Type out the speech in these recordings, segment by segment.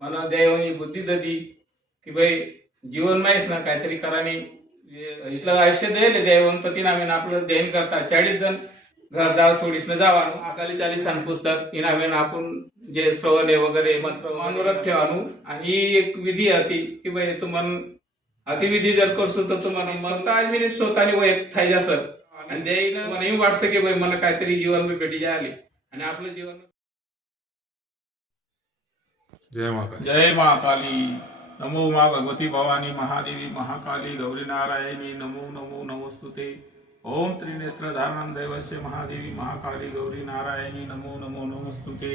मला देवानी बुद्धी दधी की भाई जीवन माहीत ना काहीतरी कराने इथलं आयुष्य द्यायला देवन तर आपलं ध्येन करता. चाळीस जण घरदार सोडीसनं जावा अकाली चालीसान पुस्तक इनामेन आपण जे श्रवणे वगैरे मंत्र अनुरत ठेवानु. आणि ही एक विधी होती की भाई तुमन अतिविधी जर करसो तर तुम्हाला म्हणता आज मी स्वतःने वय थाय सर आणि देईन मला वाटतं की भाई मला काहीतरी जीवन मी भेटी आली. आणि आपलं जीवन जय माता जय महाकाली नमो मा भगवती भवानी महादेवी महाकाली गौरी नारायणी नमो नमो नमोस्तुते ओम त्रिनेत्र धारणं दैवस्य महादेवी महाकाली गौरी नारायणी नमो नमो नमोस्तुते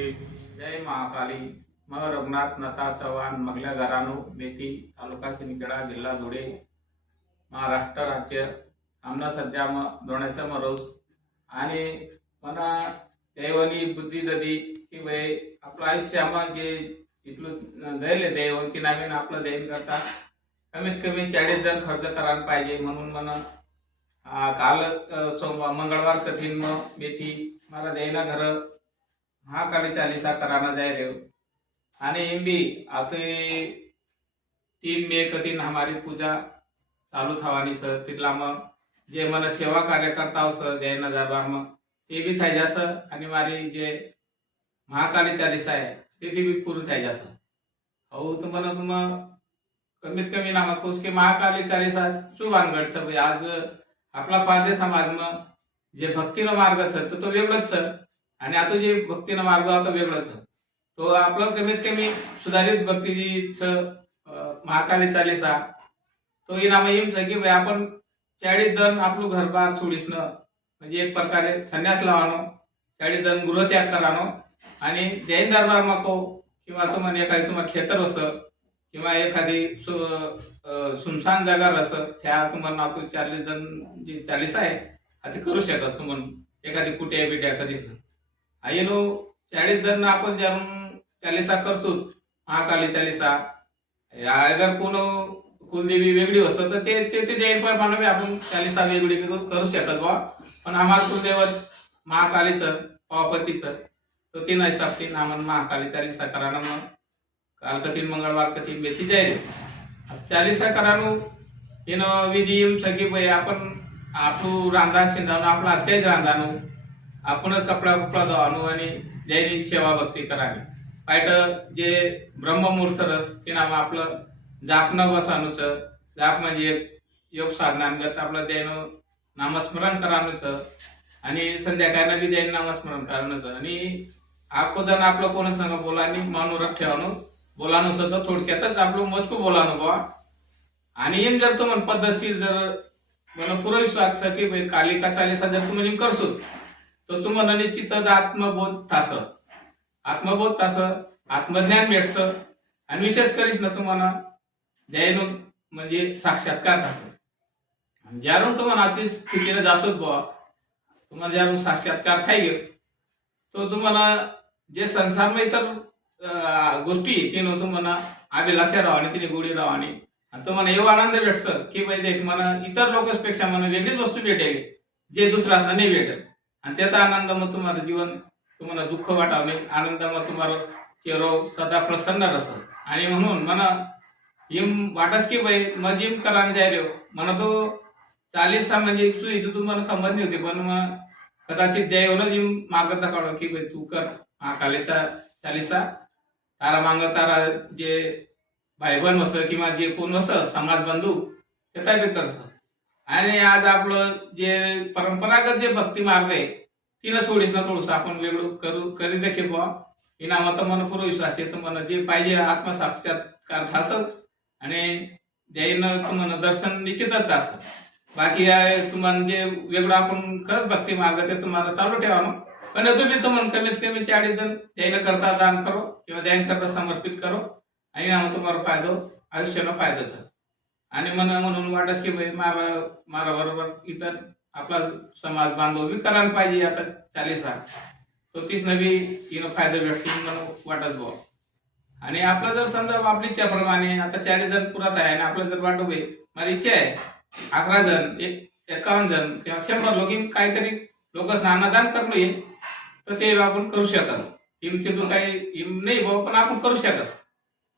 जय महाकाली मग रघुनाथ नता चव्हाण मगल्या घरानो मेथी तालुका सिंदखेडा जिल्हा धुळे महाराष्ट्र राज्य। आमना सध्या मग दोण्याचा मरोस आणि मना दैवनी बुद्धी ददी की वय आपलं आयुष्यामा जे इथलं दैले देवन की नामीन आपलं दैन करता. कमीत कमी चाळीस जण खर्च करायला पाहिजे म्हणून मला काल सोमवार मंगळवार कठीण मग मेथी मला देईना घर. महाकाली चालीसा कराना जाय रे आणि एमबी आता तीन मे कठीण हमारी पूजा चालू थावानी सर तिथला मग जे मला सेवा कार्यकर्ता हो सर जैन दरबार मग ते बी थायजा सर आणि मारी जे महाकाली चालीसा आहे ते बी पूर्ण थाय जास अहो तुम्हाला तुम्हा कमीत कमी नामाकोस की महाकाली चालीसा चू भानगड सर आज आपला पारदे समाज मग जे भक्तीनं मार्ग सर तर तो वेगळंच सर. आणि आता जे भक्तीनं मार्ग आता वेगळंच सर. तो आपलं कमीत कमी सुधारित भक्तीच महाकाली चालीसा तो इनाम येऊन की भाई आपण चाळीस दन आपलं घरबार सोडीसनं. म्हणजे एक प्रकारे संन्यास लावानो चाळीस दन गृहत्याग करानो. आणि जैन दरबार मको किंवा तुम्हाला एखादी तुम्हाला खेतर असं किंवा एखादी सुनसान जागा असं त्या तुम्हाला आपण चाळीस जण जे चाळीस आहे ते करू शकत तुम्हाला एखादी कुट्या बिट्या कधी. येनो चाळीस जण आपण जाऊन चालीसा करसू महाकाली चालीसा. अगर कोण कुलदेवी वेगळी असतं तर ते ते ते जैन प्रमाणे आपण चालीसा वेगळी करू शकत बा. पण आम्हाला कुलदेवत महाकालीचं पावपतीचं कठीण ऐसापटी नामन महाकालीचारी सकारानं काल कठीण मंगळवार तीन बेती जाईल. चारी सकारानं येन विधीम सगी भाई आपण आपू रांधा शिंदावणं आपला अत्याच रांधानू आपण कपडा कुपडा धावानू आणि जैनिक सेवा भक्ती करावी. पायट जे ब्रह्ममुहूर्त रस ते नाम आपलं जाप न बसानूचं जाप म्हणजे योग साधनांगत आपलं द्यायनं नामस्मरण करानूचं आणि संध्याकाळनं बी द्यायन नामस्मरण करानूचं. आणि आपको जन आपलं लोग कोने संग बोला नहीं मानो रखे अनु बोला नहीं सदा थोड़ क्या था आप लोग को बोला नहीं बाबा आनी ये जर तो मन पद्धति जर मन पूरा इस भाई काली का चाली सदा तुम जिम कर सो तो तुम मन निचित तद आत्मा बोध तासा. आत्मा बोध तासा आत्मज्ञान मिट सर अनुशेष करिस न तुम मना जैनो मजे म्हणजे साक्षात्कार तासा. जारों तुम नातिस किचेरा जासूत बाबा तुम जारों साक्षात्कार खाई तो तुम्हाला जे संसारमा इतर अं, गोष्टी तिनं तुम्हाला अभिलाषा राहणे तिने गोडी राहणे आणि तुम्हाला एवढा आनंद भेटतो की भाई मला इतर लोकांपेक्षा मला वेगळीच वस्तू भेटेल जे दुसरा नाही भेटत. आणि त्याचा आनंद मग तुम्हाला जीवन तुम्हाला दुःख वाटावं नाही. आनंद मग तुम्हाला चेहरो सदा प्रसन्न रस आणि म्हणून मला हिम वाटस की बाई मग जिम करायला जाय रे मला तो चालीसचा म्हणजे सुई तर तुम्हाला खंबत नाही होती पण मग कदाचित द्या येऊन मार्ग दाखवलं की भाई तू कर. महाकालीचा चालीसा. तारा मांग तारा जे भाई बहीण असं किंवा जे कोण असं समाज बंधू ते काय बी करत आणि आज आपलं जे परंपरागत जे भक्ती मार्ग आहे तिला सोडीस ना थोडस आपण वेगळं करू करी देखील बुवा. इनामात मन पूर्व विश्वास आहे मन. जे पाहिजे आत्मसाक्षात्कार असत आणि द्यायनं तुम्हाला दर्शन निश्चितच असत बाकी आहे तुम्हाला जे वेगळं आपण करत भक्ती मार्ग ते तुम्हाला चालू ठेवा ना पण तुम्ही तुम्हाला कमीत कमी चाळीस जण द्यायला करता दान करो किंवा द्यायला करता समर्पित करो. आणि आम्ही तुम्हाला फायदो आयुष्याला फायदाच आणि मन म्हणून वाटत की भाई मारा मारा बरोबर इतर आपला समाज बांधव बी करायला पाहिजे आता चालीसा तो तीच नवी तिनं फायदा भेटतील म्हणून वाटत बुवा. आणि आपलं जर समजा आपली इच्छाप्रमाणे आता चाळीस जण पुरात आहे आणि आपलं जर वाटू भाई मला इच्छा आहे अकरा जण एक एकावन्न जण किंवा शंभर लोक काहीतरी लोक स्नानदान करणं तर ते आपण करू शकत. किमतीतून काही हिम नाही भाऊ पण आपण करू शकत.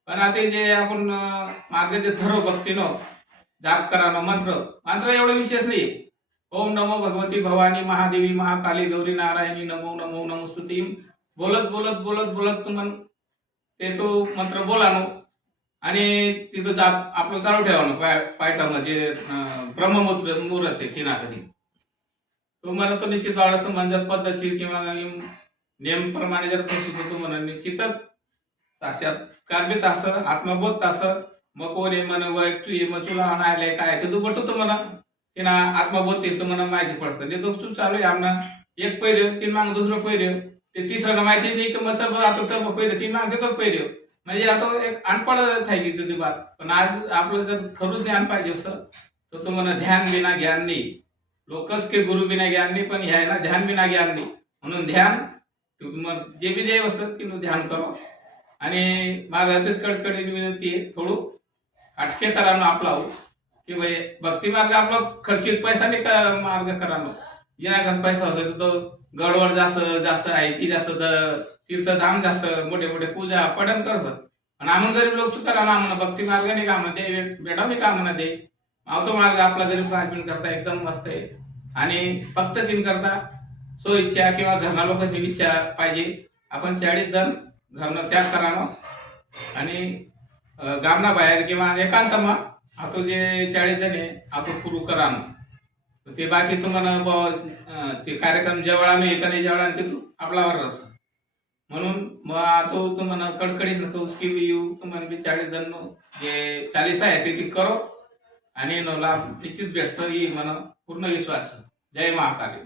पण आता जे आपण मार्ग मागे जे ठरव भक्तीनं जाप करानो मंत्र मंत्र एवढं विशेष नाही. ओम नमो भगवती भवानी महादेवी महाकाली गौरी नारायणी नमो नमो नमो स्तुती. बोलत बोलत बोलत बोलत तुम्हाला ते तो मंत्र बोलानो आणि तिथं जाप आपलं चालू ठेवानो पाय पायटानं जे ब्रह्ममूत्र मुहूर्त आहे किनाकधी तो मला तो निश्चित वाढायचं म्हणजे पद्धतशीर किंवा नियमप्रमाणे जर तो होतो म्हणून निश्चितच साक्षात कार्बित असं आत्मबोध असं मग कोण आहे म्हण वय तू ये मग तुला आणायला काय ते तू होतो म्हणा. की ना आत्मबोध ते तुम्हाला माहिती पडतं. ते तू चालू आहे आमना. एक पहिलं तीन माग दुसरं पहिलं ते तिसरं माहिती नाही की मग सर्व आता तर पहिलं तीन माग देतो पहिलं. म्हणजे आता एक अनपड थायगी होती बात. पण आज आपलं जर खरं ज्ञान पाहिजे असं तर तो म्हणा ध्यान बिना ज्ञान नाही. लोकच के गुरु बिना ज्ञान नाही पण ह्याला ध्यान बिना ज्ञान नाही. म्हणून ध्यान मग जे बी जे असत की ध्यान करा. आणि मला राजेश कडकडीने विनंती आहे थोडू अटके करानो आपला की भाई भक्ती मार्ग आपला खर्चित पैसा नाही का मार्ग करानो जिना पैसा असेल तो गडवड जास्त जास्त आहे ती जास्त तीर्थधाम जास्त मोठे मोठे पूजा पडन करतात. आणि आम्ही गरीब लोक चुका राहणार आम्हाला भक्ती मार्ग नाही का म्हणते बेटा नाही का म्हणा दे? तो मार्ग आपला गरीब आदमी करता एकदम मस्त आहे. आणि फक्त तीन करता सो इच्छा किंवा घरना लोकांची इच्छा पाहिजे. आपण चाळीस जण घरनं त्याग करावं. आणि गामना बाहेर किंवा एकांतमा आता जे चाळीस जण आहे आपण पुरू करावं. ते बाकी तुम्हाला ते कार्यक्रम जेवढा नाही एका नाही जेवढा ते तू आपलावर रस म्हणून मग तो तुम्हाला कडकडीत नको उसकी बी येऊ तुम्हाला बी चाळीस जण जे चाळीस आहे ते ती करो. आणि नवला निश्चित भेटतं ही म्हणा पूर्ण विश्वास जय महाकाली.